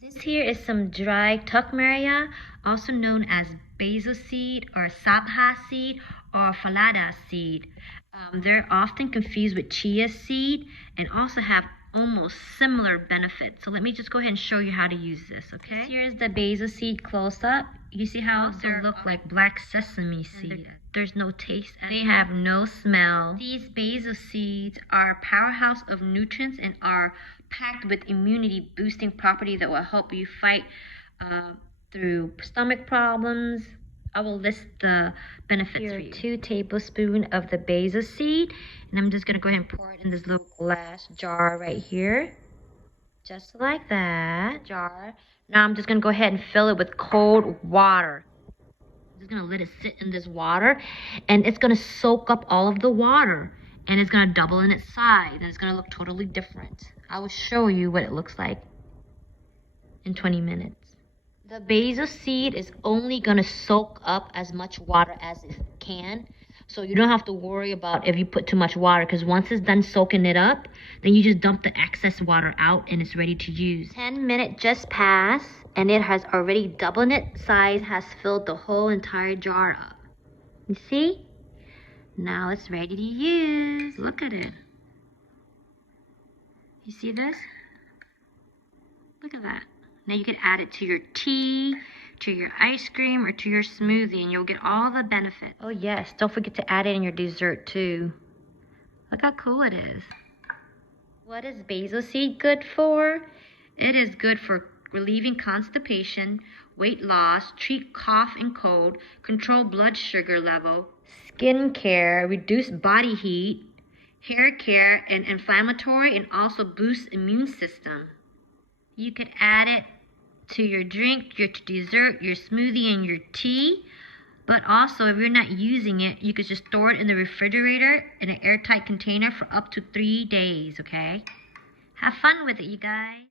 This here is some dry tukmaria, also known as basil seed or sabha seed or falada seed. They're often confused with chia seed and also have almost similar benefits. So let me just go ahead and show you how to use this, okay? Here's the basil seed close up. You see how they look like black sesame seed. There's no taste. They have no smell. These basil seeds are a powerhouse of nutrients and are packed with immunity boosting property that will help you fight through stomach problems. I will list the benefits for you. 2 tablespoons of the basil seed, and I'm just gonna go ahead and pour it in this little glass jar right here, just like that. Jar. Now I'm just gonna go ahead and fill it with cold water. I'm just gonna let it sit in this water, and it's gonna soak up all of the water, and it's gonna double in its size, and it's gonna look totally different. I will show you what it looks like in 20 minutes. The basil seed is only going to soak up as much water as it can. So you don't have to worry about if you put too much water, because once it's done soaking it up, then you just dump the excess water out and it's ready to use. 10 minutes just passed and it has already doubled its size, has filled the whole entire jar up. You see? Now it's ready to use. Look at it. You see this? Look at that. Now you can add it to your tea, to your ice cream, or to your smoothie, and you'll get all the benefits. Oh yes, don't forget to add it in your dessert too. Look how cool it is. What is basil seed good for? It is good for relieving constipation, weight loss, treat cough and cold, control blood sugar level, skin care, reduce body heat, hair care, and inflammatory, and also boost immune system. You could add it to your drink, your dessert, your smoothie, and your tea. But also, if you're not using it, you could just store it in the refrigerator in an airtight container for up to 3 days, okay? Have fun with it, you guys.